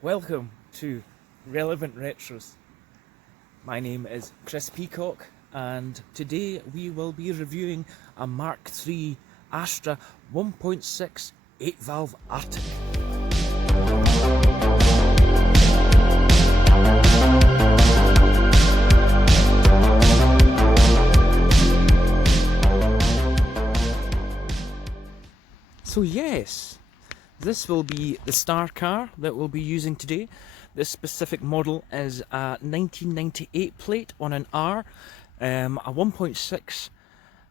Welcome to Relevant Retros. My name is Chris Peacock, and today we will be reviewing a Mark III Astra 1.6 8-valve Arctic. So yes, this will be the star car that we'll be using today. This specific model is a 1998 plate on an R, a 1.6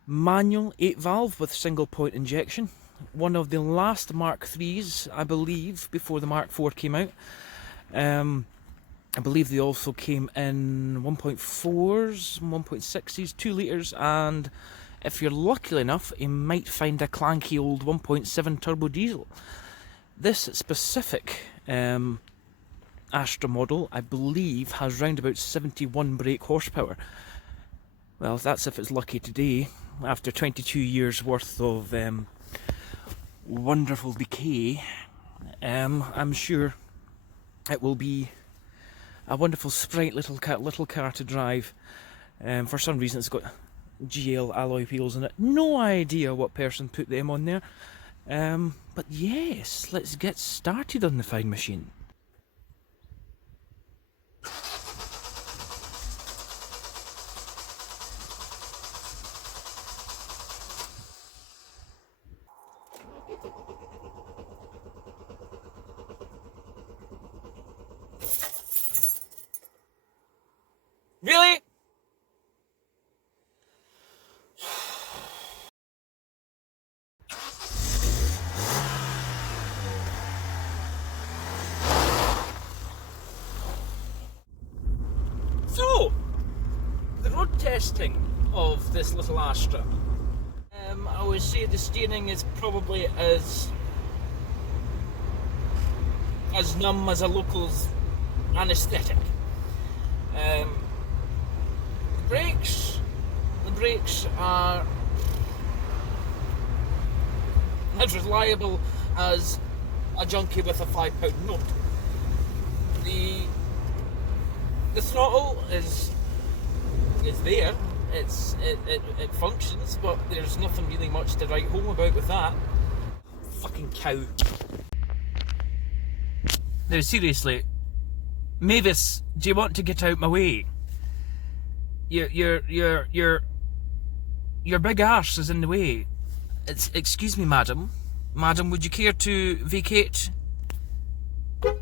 manual 8-valve with single point injection. One of the last Mark IIIs, I believe, before the Mark IV came out. I believe they also came in 1.4s, 1.6s, 2 litres, and if you're lucky enough, you might find a clanky old 1.7 turbo diesel. This specific Astra model, I believe, has round about 71 brake horsepower. Well, that's if it's lucky today, after 22 years worth of wonderful decay. I'm sure it will be a wonderful sprite little car to drive. For some reason it's got GL alloy wheels in it. No idea what person put them on there. But yes, let's get started on the fine machine. Really? So, the road testing of this little Astra. I would say the steering is probably as numb as a local's anaesthetic. The brakes are as reliable as a junkie with a £5 note. The throttle is there. It functions, but there's nothing really much to write home about with that. Fucking cow. Now seriously, Mavis, do you want to get out my way? Your big arse is in the way. Excuse me, madam. Madam, would you care to vacate? Who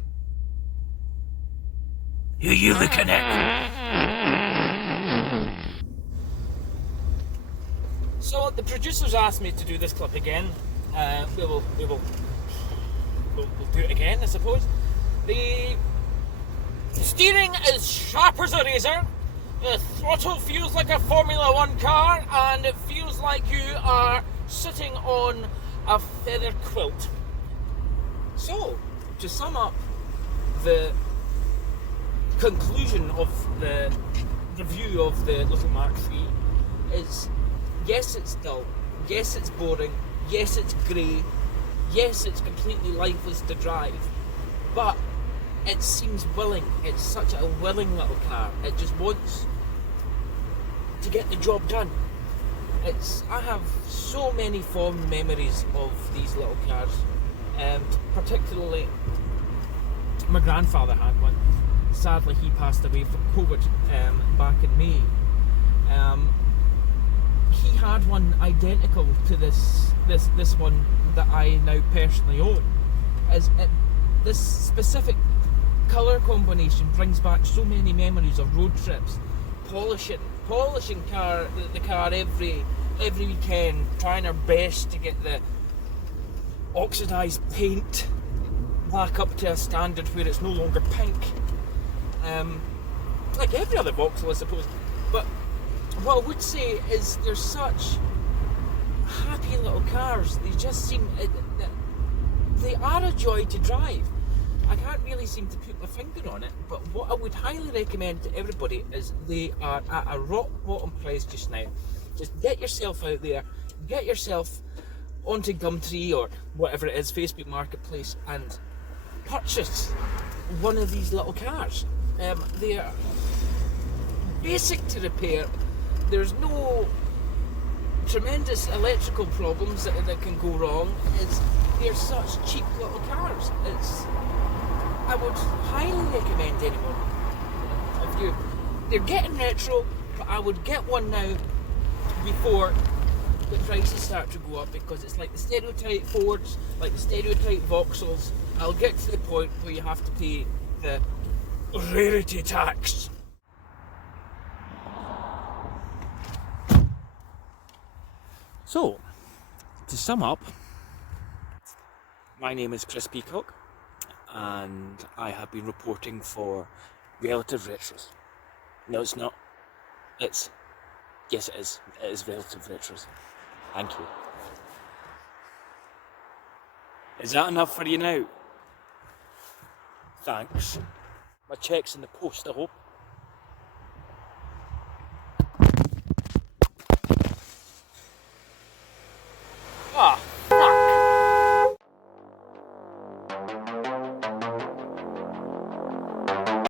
are you looking at? So the producers asked me to do this clip again. We'll do it again, I suppose. The steering is sharp as a razor. The throttle feels like a Formula 1 car, and it feels like you are sitting on a feather quilt. So, to sum up the conclusion of the review of the little Mark III is, yes, it's dull, yes, it's boring, yes, it's grey, yes, it's completely lifeless to drive, but it seems willing. It's such a willing little car. It just wants to get the job done. I have so many fond memories of these little cars, particularly my grandfather had one. Sadly, he passed away from COVID back in May. He had one identical to this one that I now personally own. This specific colour combination brings back so many memories of road trips, polishing the car every weekend, trying our best to get the oxidised paint back up to a standard where it's no longer pink. Like every other Vauxhall, I suppose. But what I would say is they're such happy little cars. They just seem... they are a joy to drive. I can't really seem to put my finger on it, but what I would highly recommend to everybody is they are at a rock bottom price just now. Just get yourself out there, get yourself onto Gumtree or whatever it is, Facebook Marketplace, and purchase one of these little cars. They are basic to repair. There's no tremendous electrical problems that can go wrong. They're such cheap little cars. I would highly recommend anyone. They're getting retro, but I would get one now before the prices start to go up, because it's like the stereotype Fords, like the stereotype Vauxhalls. I'll get to the point where you have to pay the rarity tax. So, to sum up, my name is Chris Peacock, and I have been reporting for Relative Retros. No, it's not. Yes, it is. It is Relative Retros. Thank you. Is that enough for you now? Thanks. My check's in the post, I hope.